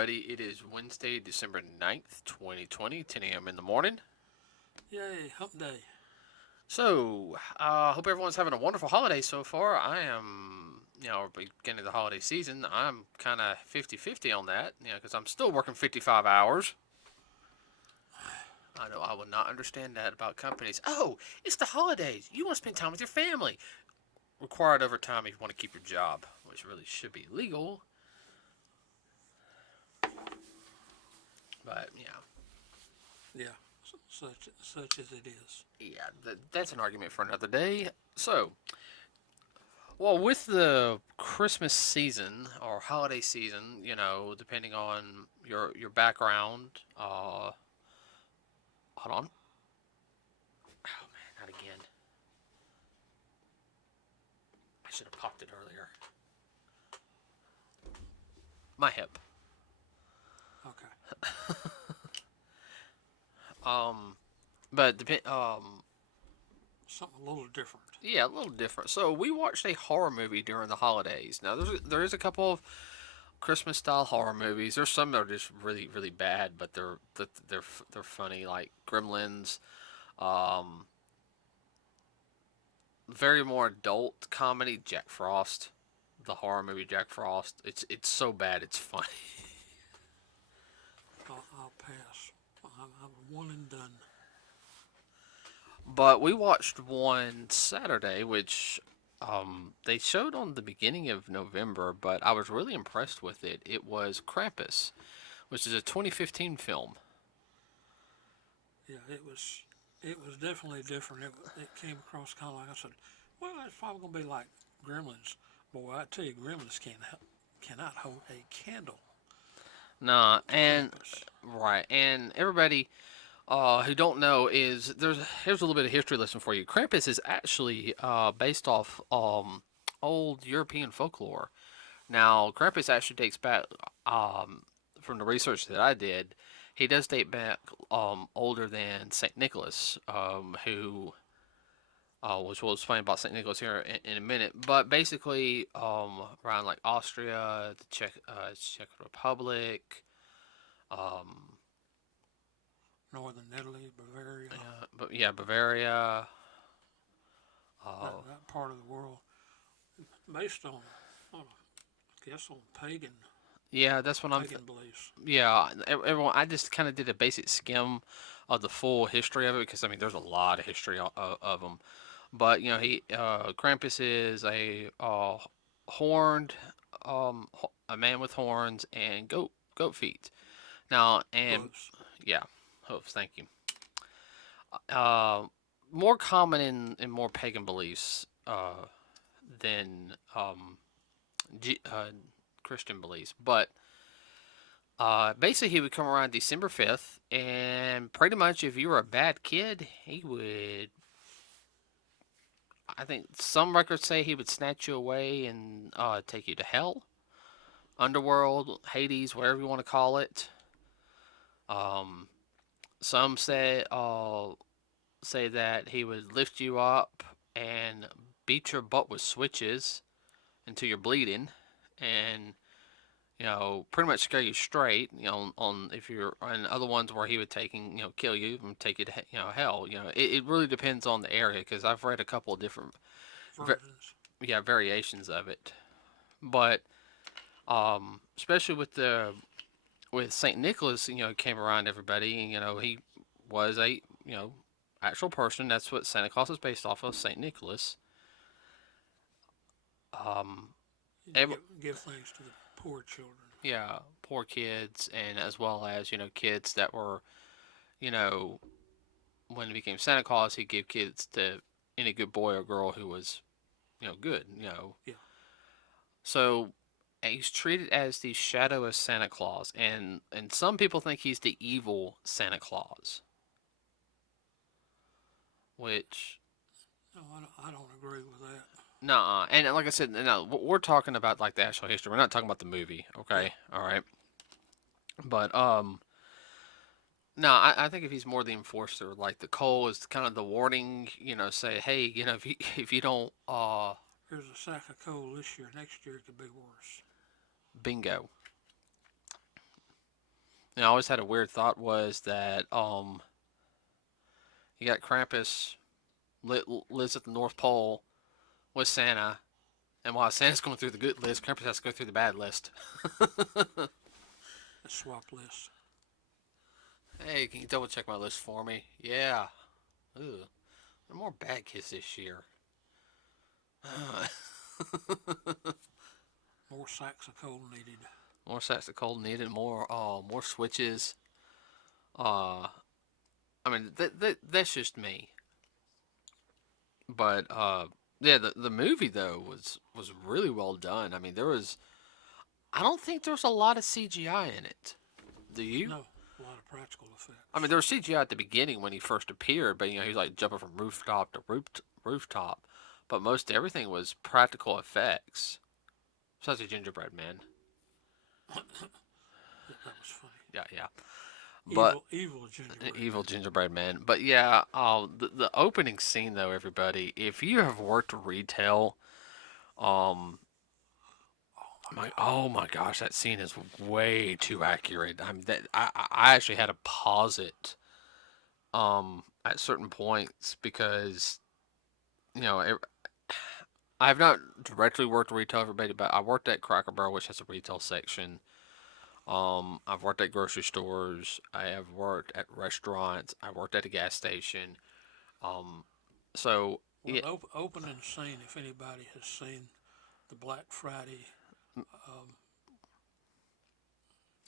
everybody. It is Wednesday, December 9th, 2020, 10 a.m. in the morning. Yay, hump day. So, hope everyone's having a wonderful holiday so far. I am, beginning of the holiday season. I'm kind of 50-50 on that, because I'm still working 55 hours. I know I would not understand that about companies. Oh, it's the holidays. You want to spend time with your family. Required overtime if you want to keep your job, which really should be legal. But, Yeah, such as it is. Yeah, that's an argument for another day. So, well, with the Christmas season or holiday season, depending on your background, hold on. Oh man, not again. I should have popped it earlier. My hip. Okay. But Something a little different. yeah, a little different. So we watched a horror movie during the holidays. Now there is a couple of Christmas style horror movies. There's some that are just really really bad, but they're funny, like Gremlins. Um, Very more adult comedy, Jack Frost, the horror movie Jack Frost. It's so bad it's funny. I'll pass. I'm one and done. But we watched one Saturday, which they showed on the beginning of November, but I was really impressed with it. It was Krampus, which is a 2015 film. Yeah, it was definitely different. It came across kind of like I said. Well, it's probably gonna be like Gremlins. Boy, I tell you, Gremlins cannot hold a candle Nah, to and Krampus. right, and everybody who don't know is here's a little bit of history lesson for you. Krampus is actually based off old European folklore. Now, Krampus actually dates back from the research that I did. He does date back older than Saint Nicholas, which we'll explain about Saint Nicholas here in a minute. But basically, around like Austria, the Czech Republic, um, Northern Italy, Bavaria, Bavaria. that part of the world, based on I guess on Yeah, that's what pagan beliefs. yeah, everyone. I just kind of did a basic skim of the full history of it because I mean, there's a lot of history of them. But he Krampus is a horned a man with horns and goat feet. Now and Hooves. yeah, hooves. Thank you. Uh, More common in more pagan beliefs than Christian beliefs, but basically, he would come around December 5th, and pretty much if you were a bad kid, he would. I think some records say he would snatch you away and take you to hell, underworld, Hades, whatever you want to call it. Um, some say that he would lift you up and beat your butt with switches until you're bleeding, and pretty much scare you straight. On if you're on other ones where he would kill you and take you to hell. It really depends on the area because I've read a couple of different, Versions. variations of it. But especially with Saint Nicholas, came around everybody. He was a actual person. That's what Santa Claus is based off of, Saint Nicholas. Um, every, Give thanks to the poor children. yeah, poor kids, and as well as kids that were you know when he became Santa Claus, he'd give kids to any good boy or girl who was good. Yeah. So he's treated as the shadow of Santa Claus, and some people think he's the evil Santa Claus, which No, I don't agree with that. nah. And like I said, no, we're talking about like the actual history. We're not talking about the movie. Yeah. Okay, all right. But no, I think if he's more the enforcer, like the coal is kind of the warning, say, hey, if you don't, Here's a sack of coal this year. Next year it could be worse. bingo. I always had a weird thought was that you got Krampus lives at the North Pole with Santa, and while Santa's going through the good list, Krampus has to go through the bad list. The swap list. Hey, can you double check my list for me? Yeah. Ooh, there are more bad kids this year. More sacks of coal needed. More sacks of coal needed. More switches. Uh, I mean that's just me. But yeah, the movie though was really well done. I mean, I don't think there was a lot of CGI in it. Do you? No, a lot of practical I mean, effects. there was CGI at the beginning when he first appeared, but he was like jumping from rooftop to rooftop. But most everything was practical effects. Besides the gingerbread man. That was funny. Yeah, yeah. But Evil gingerbread evil man. gingerbread man. But yeah, the opening scene though, everybody, if you have worked retail, um, Oh my oh my gosh, that scene is way too accurate. I actually had to pause it at certain points because you know I have not directly worked retail, everybody, but I worked at Cracker Barrel, which has a retail section. I've worked at grocery stores. I have worked at restaurants. I worked at a gas station. Um, so Well, yeah, opening scene. If anybody has seen the Black Friday, um,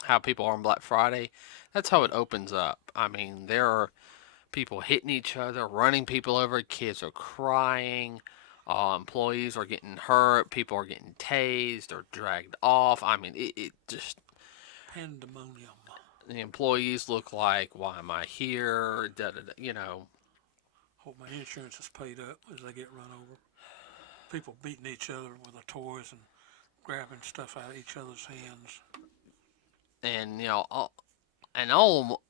how people are on Black Friday, that's how it opens up. I mean, there are people hitting each other, running people over. Kids are crying. Employees are getting hurt. People are getting tased or dragged off. I mean, it just pandemonium. the employees look like, why am I here? Da, da, da, you know, Hope my insurance is paid up as they get run over. People beating each other with their toys and grabbing stuff out of each other's hands. and all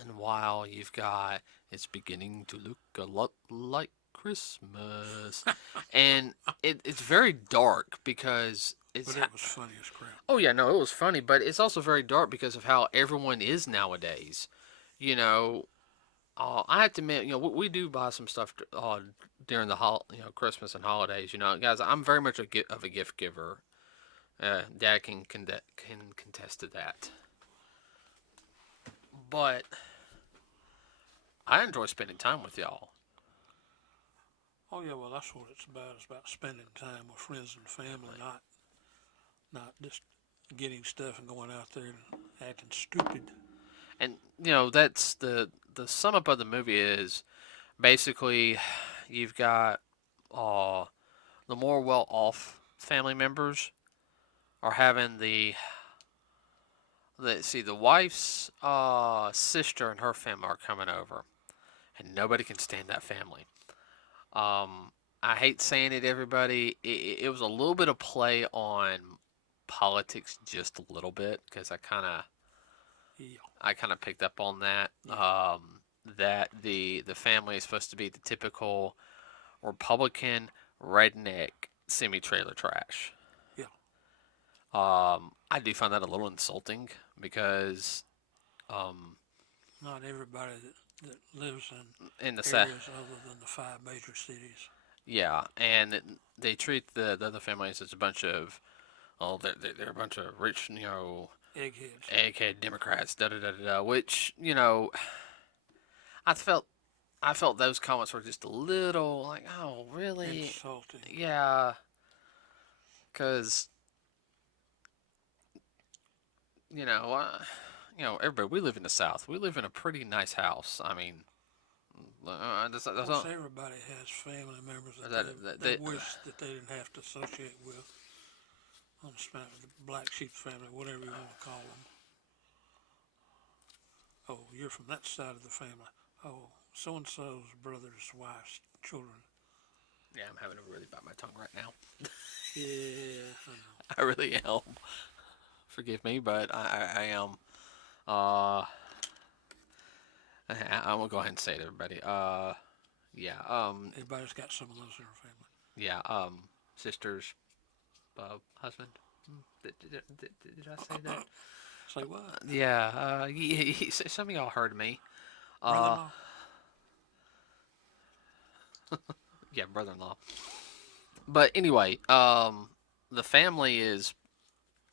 and while you've got it's beginning to look a lot like Christmas, and it's very dark because But it was funny as crap. oh yeah, no, it was funny, but it's also very dark because of how everyone is nowadays. You know, I have to admit, we do buy some stuff during the Christmas and holidays. Guys, I'm very much of a gift giver. Dad can contest to that. But I enjoy spending time with y'all. Oh yeah, well that's what it's about. It's about spending time with friends and family, not just getting stuff and going out there and acting stupid. And that's the sum up of the movie is basically you've got uh the more well off family members are having the let's see the wife's sister and her family are coming over, and nobody can stand that family. Um, I hate saying it, everybody. It was a little bit of play on politics, just a little bit, because Yeah, I kind of picked up on that. yeah, That the family is supposed to be the typical Republican redneck semi trailer trash. yeah. I do find that a little insulting because um, Not everybody that lives in the in set, areas other than the five major cities. yeah, and they treat the other families as a bunch of they're a bunch of rich Eggheads. egghead Democrats, da da da da. Which I felt those comments were just a little like, oh really, Insulting. yeah, because you know everybody, we live in the South. We live in a pretty nice house. I mean, Of course, everybody has family members that they wish that they didn't have to associate with. On the black sheep family, whatever you want to call them. Oh, you're from that side of the family. Oh, so and so's brother's wife's children. yeah, I'm having to really bite my tongue right now. Yeah, I know. I really am. Forgive me, but I am. Uh, I'm gonna go ahead and say it, everybody. Yeah. Everybody's got some of those in their family. Yeah. Sisters, husband. Did I say that? Say what? Yeah, some of y'all heard me. Uh, Brother-in-law? yeah, brother-in-law. But anyway, the family is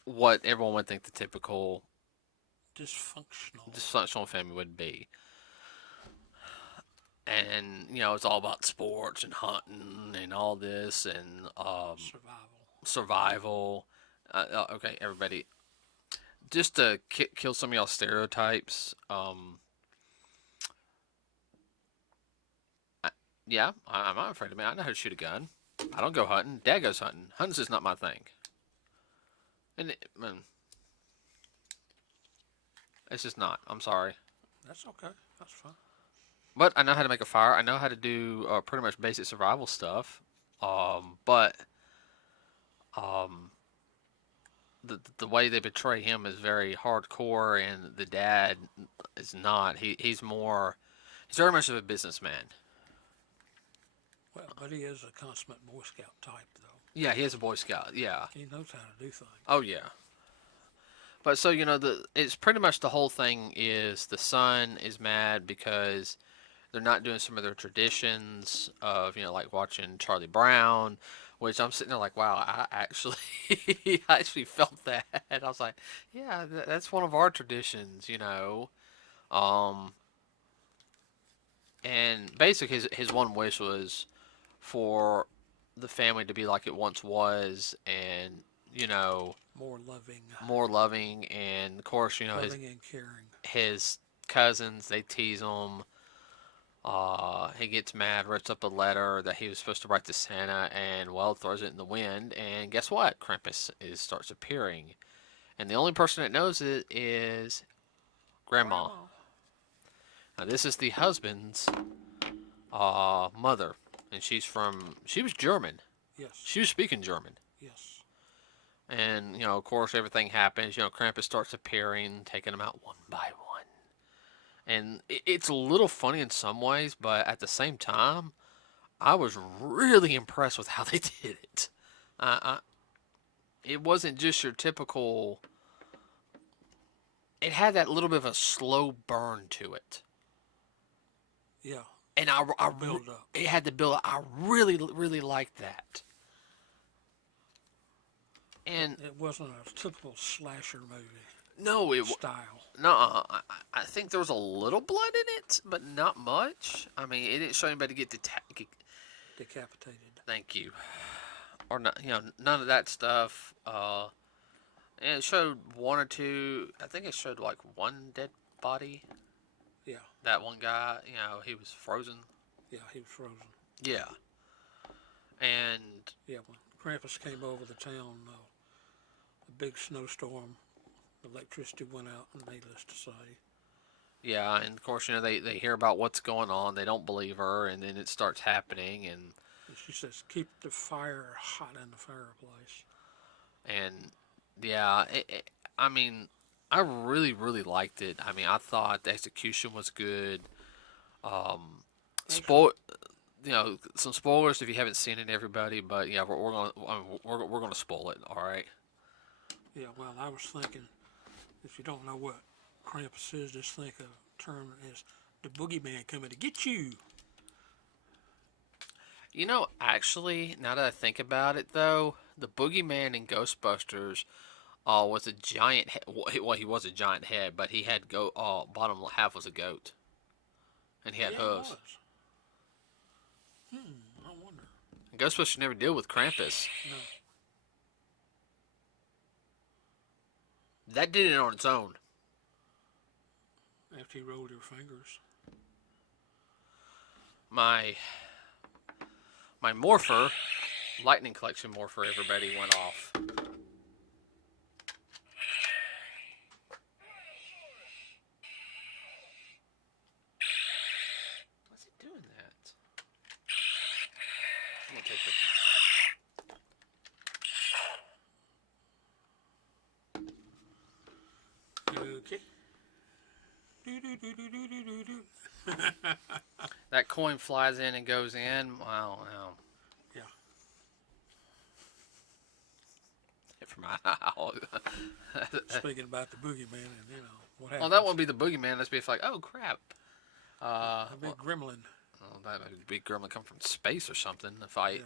what everyone would think the typical Dysfunctional. dysfunctional family would be. And it's all about sports and hunting and all this and Survival. survival. Okay, everybody, just to kill some of y'all stereotypes. I, yeah, I'm not afraid of me. I know how to shoot a gun. I don't go hunting. Dad goes hunting. Hunting's just not my thing. And man, it's just not. I'm sorry. That's okay. That's fine. But I know how to make a fire. I know how to do pretty much basic survival stuff. But um, the way they portray him is very hardcore, and the dad is not. He's very much of a businessman. Well, but he is a consummate Boy Scout type, though. Yeah, he is a Boy Scout. Yeah. He knows how to do things. Oh yeah. But so it's pretty much the whole thing is the son is mad because they're not doing some of their traditions of like watching Charlie Brown, which I'm sitting there like, wow, I actually I actually felt that. I was like, yeah, that's one of our traditions. Um, and basically his one wish was for the family to be like it once was, and you know More loving. more loving, and of course Loving and caring. his cousins, they tease him. He gets mad, writes up a letter that he was supposed to write to Santa, and well, throws it in the wind. And guess what? Starts appearing, and the only person that knows it is Grandma. Grandma. Now, this is the husband's mother, and she was German. Yes. She was speaking German. Yes. And of course, everything happens. Krampus starts appearing, taking them out one by one. And it's a little funny in some ways, but at the same time, I was really impressed with how they did it. It wasn't just your typical. It had that little bit of a slow burn to it, Yeah. and Build up. it had to build up. I really, really liked that. And It wasn't a typical slasher movie no, style. no, I think there was a little blood in it, but not much. I mean, it didn't show anybody get. Decapitated. Thank you. Or not, none of that stuff. And it showed one or two. I think it showed like one dead body. Yeah. That one guy, he was frozen. Yeah, he was frozen. Yeah. And Yeah, when Krampus came over the town, a big snowstorm, the electricity went out, and needless to say. yeah, and of course, they hear about what's going on. They don't believe her, and then it starts happening, and She says, keep the fire hot in the fireplace. and yeah, I mean, I really, really liked it. I mean, I thought the execution was good. Spoil, some spoilers if you haven't seen it, everybody. But yeah, we're gonna spoil it. All right. Yeah, well, I was thinking, if you don't know what Krampus is, just think of a term as the boogeyman coming to get you. Actually, now that I think about it, though, the boogeyman in Ghostbusters was a giant. Well, he was a giant head, but he had goat. Bottom half was a goat, and he had Yeah, hooves. it was. I wonder. Ghostbusters never deal with Krampus. No. That did it on its own. After he rolled your fingers. My morpher, lightning collection morpher, everybody went off. What's it doing that? I'm gonna take Okay. Do. that coin flies in and goes in. Wow. Yeah. Never mind. Oh, Speaking about the boogeyman and what well, that happens. wouldn't be the boogeyman. That'd be if like, oh crap. A big Well, gremlin. that big gremlin come from space or something to fight.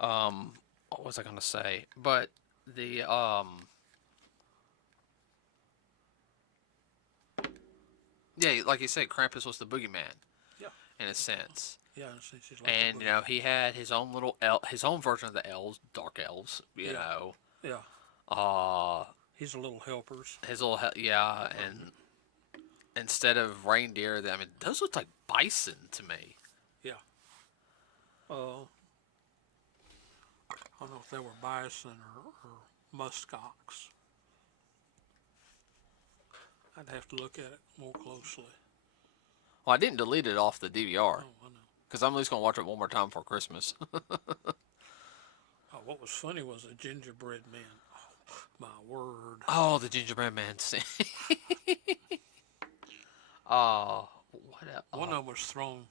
Yeah. What was I gonna say? But the yeah, like you said, Krampus was the boogeyman Yeah. in a sense. Yeah. Since he's like And a you know boogeyman. he had his own his own version of the elves, dark elves. You Yeah. know, Yeah. uh, He's a little helpers. his little yeah, and instead of reindeer, I mean those look like bison to me. Yeah. I don't know if they were bison or muskox. I'd have to look at it more closely. Well, I didn't delete it off the DVR Oh, I know. because I'm at least gonna watch it one more time for Christmas. Oh, what was funny was a gingerbread man. Oh, my word. Oh, the gingerbread man scene. What else? One of them was thrown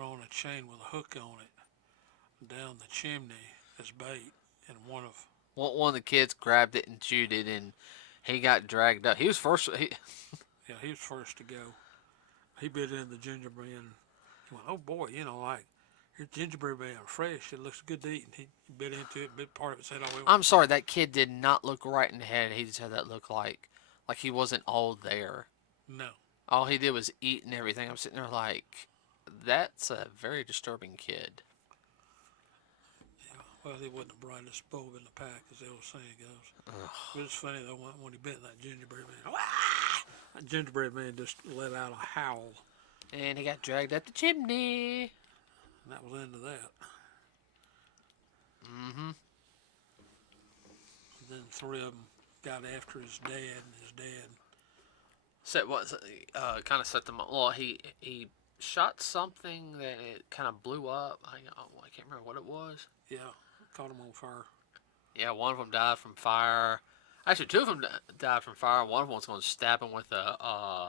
on a chain with a hook on it down the chimney as bait, and One of the kids grabbed it and chewed it, and he got dragged up. He was first. he was first to go. He bit in the gingerbread. And he went, oh boy, like your gingerbread man fresh. It looks good to eat. And he bit into it. Bit part of it said, oh, I'm sorry, that kid did not look right in the head. He just had that look like he wasn't all there. no. All he did was eat and everything. I'm sitting there like, that's a very disturbing kid. Yeah, well, he wasn't the brightest bulb in the pack, as the old saying goes. It was funny though when he bit that gingerbread man. Wah! That gingerbread man just let out a howl, And he got dragged up the chimney. and that was the end of that. Mm-hmm. And then three of them got after his dad, and his dad. Set what? Kind of set them up. Well, he shot something that it kind of blew up. I can't remember what it was. Yeah, caught him on fire. Yeah, one of them died from fire. Actually, two of them died from fire. One of them was going to stab him with a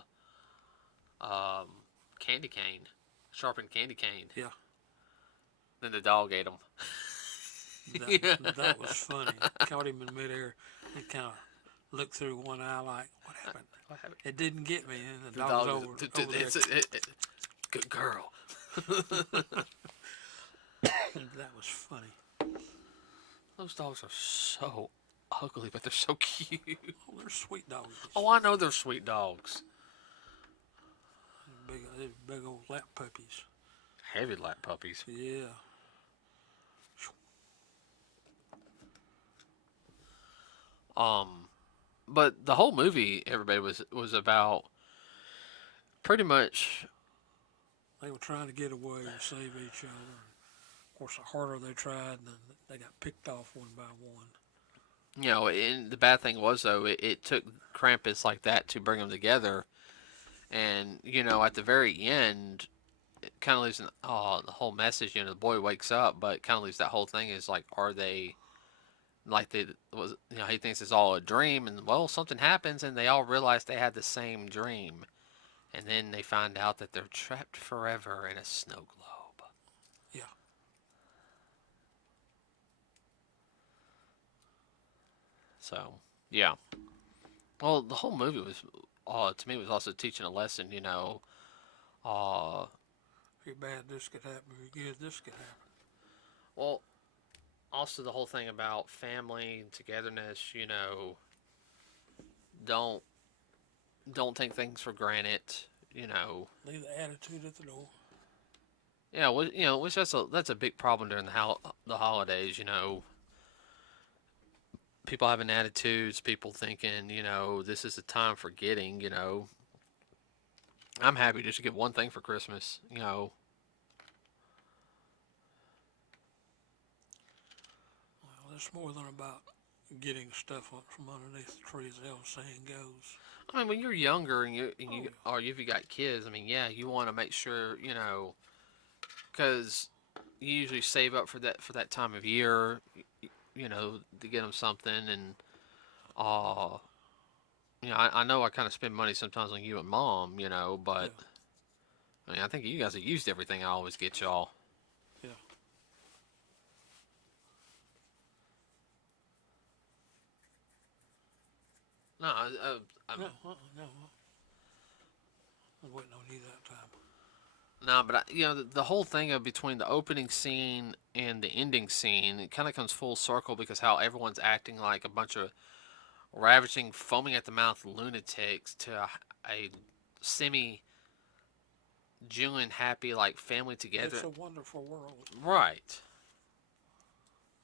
candy cane, sharpened candy cane. Yeah, Then the dog ate him. that was funny. Caught him in midair. He kind of looked through one eye like, what happened? What happened? It didn't get me, and the The dog dog. was over there. Good girl. That was funny. Those dogs are so ugly, but they're so cute. Oh, they're sweet dogs. Oh, I know they're sweet dogs. Big old lap puppies. Heavy lap puppies. Yeah. But the whole movie, everybody was about pretty much. They were trying to get away and save each other. Of course, the harder they tried, then they got picked off one by one. You know, and the bad thing was though, it took Krampus like that to bring them together, and you know, at the very end, it kind of leaves the whole message. You know, the boy wakes up, but kind of leaves that whole thing is like, are they like they was? You know, he thinks it's all a dream, and well, something happens, and they all realize they had the same dream, and then they find out that they're trapped forever in a snow globe. Yeah. So, yeah. Well, the whole movie was, to me, was also teaching a lesson. You know, If you're bad, this could happen. If you're good, this could happen. well, also the whole thing about family and togetherness. You know, don't take things for granted. You know, Leave the attitude at the door. yeah. You know, which that's a big problem during the holidays. You know, people having attitudes, people thinking, you know, this is the time for getting. You know, I'm happy just to get one thing for Christmas. You know. Well, it's more than about getting stuff from underneath the tree, as the old saying goes. I mean, when you're younger and you Yeah. or if you got kids, I mean, yeah, you want to make sure you know, because you usually save up for that time of year, you know, to get them something, and uh, you know, I know I kind of spend money sometimes on you and mom, you know, but Yeah. I mean, I think you guys have used everything I always get y'all. Yeah. No, No, no. I was waiting on you that time. no, but the whole thing of between the opening scene and the ending scene, it kind of comes full circle because how everyone's acting like a bunch of ravaging, foaming at the mouth lunatics to a semi June happy like family together. It's a wonderful world. Right.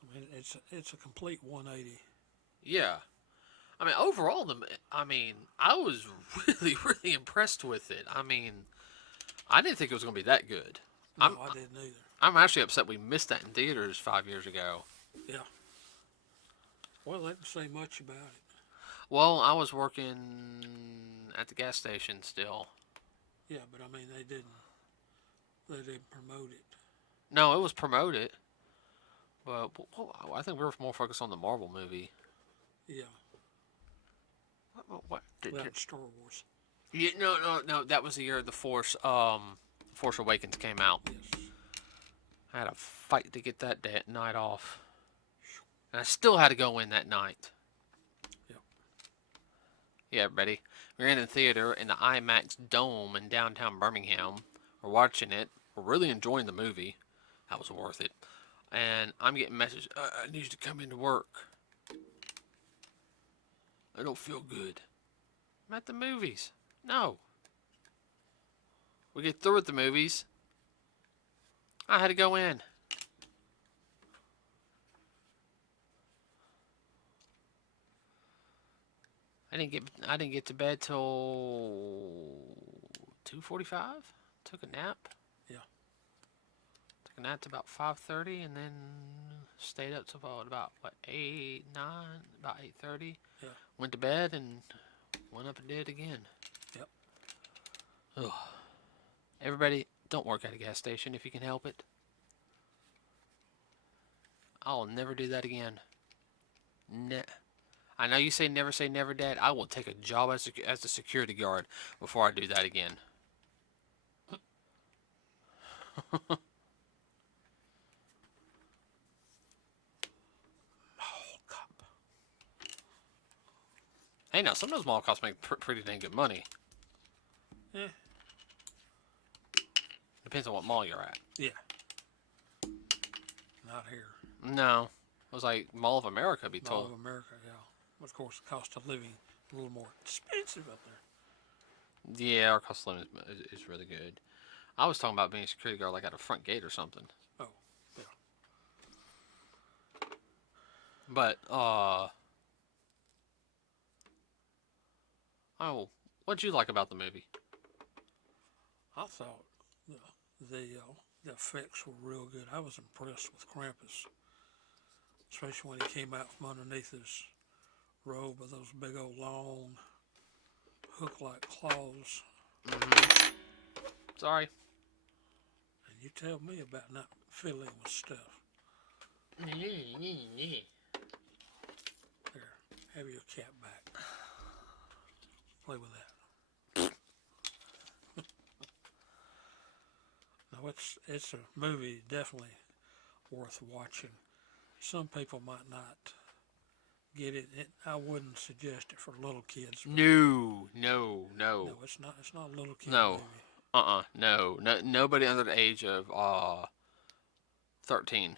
I mean, it's a complete 180. Yeah. I mean, overall, I was really, really impressed with it. I mean, I didn't think it was going to be that good. No, I'm, I didn't either. I'm actually upset we missed that in theaters 5 years ago. Yeah. Well, they didn't say much about it. Well, I was working at the gas station still. Yeah, but I mean, they didn't. They didn't promote it. No, it was promoted, but I think we were more focused on the Marvel movie. Yeah. What About Star Wars. Yeah, no. That was the year the Force Awakens came out. Yes. I had a fight to get that night off, and I still had to go in that night. Yep. Yeah, everybody. We're in the theater in the IMAX Dome in downtown Birmingham. We're watching it. We're really enjoying the movie. That was worth it. And I'm getting messages. I need you to come into work. I don't feel good. I'm at the movies. No. We get through with the movies. I had to go in. I didn't get to bed till 2:45. Took a nap. Yeah. Took a nap to about 5:30, and then stayed up till about what 8:30. Yeah. Went to bed and went up and did it again. Yep. Ugh. Everybody, don't work at a gas station if you can help it. I'll never do that again. I know you say never, Dad. I will take a job as a security guard before I do that again. Mall cop. Hey, now some of those mall cops make pretty dang good money. Yeah. Depends on what mall you're at. Yeah. Not here. No, it was like Mall of America. Be Mall told. of America, yeah. Of course, the cost of living a little more expensive up there. Yeah, our cost of living is really good. I was talking about being a security guard like at a front gate or something. Oh, yeah. But oh, what'd you like about the movie? I thought the effects were real good. I was impressed with Krampus, especially when he came out from underneath his robe with those big old long hook-like claws. Mm-hmm. Sorry. And you tell me about not fiddling with stuff. There, have your cat back. Play with that. No, it's a movie definitely worth watching. Some people might not get it. I wouldn't suggest it for little kids. No. No, it's not. It's not a little kid No. movie. No. Nobody under the age of 13.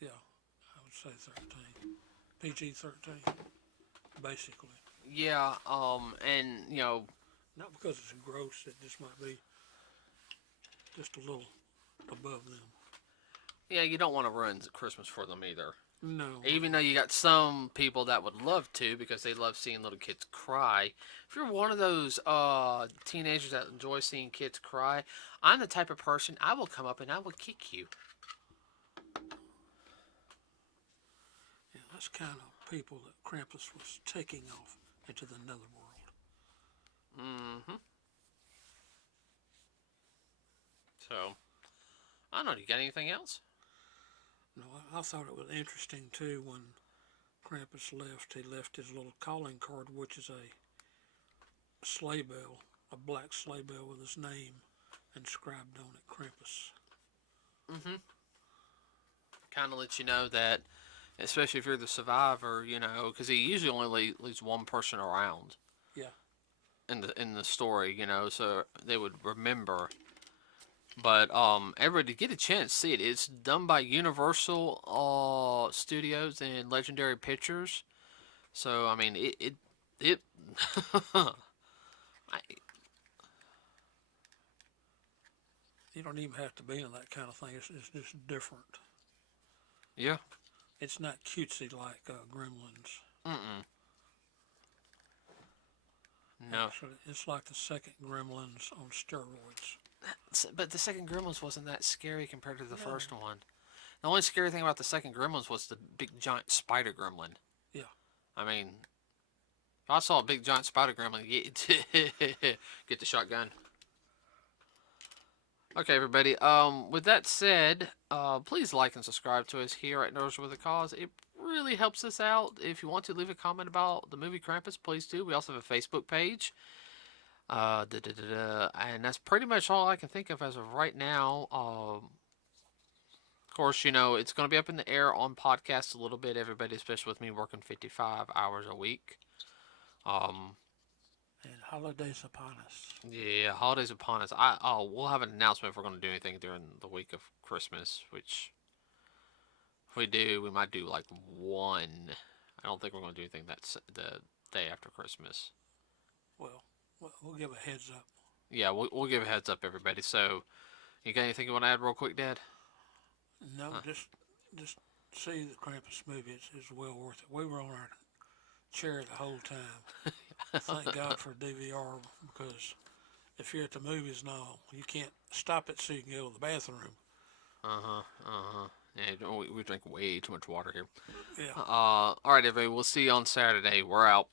Yeah, I would say 13. PG-13, basically. Yeah. And Not because it's gross. It just might be just a little above them. yeah, you don't want to ruin Christmas for them either. No. Even though you got some people that would love to because they love seeing little kids cry. If you're one of those teenagers that enjoy seeing kids cry, I'm the type of person I will come up and I will kick you. Yeah, that's kind of people that Krampus was taking off into the netherworld. Mm-hmm. So, I don't know. You got anything else? No, I thought it was interesting too when Krampus left. He left his little calling card, which is a sleigh bell, a black sleigh bell with his name inscribed on it, Krampus. Mm-hmm. Kind of lets you know that especially if you're the survivor, because he usually only leaves one person around Yeah. in the story, so they would remember. But everybody get a chance to see it. It's done by Universal Studios and Legendary Pictures. So I mean, it I, You don't even have to be in that kind of thing. It's just different. yeah. It's not cutesy like Gremlins. Mm-mm. No, Actually, it's like the second Gremlins on steroids. but the second Gremlins wasn't that scary compared to the No. first one. The only scary thing about the second Gremlins was the big giant spider gremlin. Yeah. I mean, if I saw a big giant spider gremlin, get the shotgun. Okay, everybody. With that said, please like and subscribe to us here at Nerds with a Cause. It really helps us out. If you want to leave a comment about the movie Krampus, please do. We also have a Facebook page. And that's pretty much all I can think of as of right now. Of course, it's going to be up in the air on podcasts a little bit, everybody, especially with me working 55 hours a week. Um, And holidays upon us. yeah, holidays upon us. We'll have an announcement if we're going to do anything during the week of Christmas, which if we do, we might do like one. I don't think we're going to do anything that's the day after Christmas. Well, we'll give a heads up. Yeah, we'll give a heads up, everybody. So, you got anything you want to add real quick, Dad? No, Huh. just see the Krampus movie. It's well worth it. We were on our chair the whole time. Thank God for DVR because if you're at the movies now, you can't stop it so you can go to the bathroom. Uh huh. Uh huh. Yeah, we drink way too much water here. Yeah. All right, everybody. We'll see you on Saturday. We're out.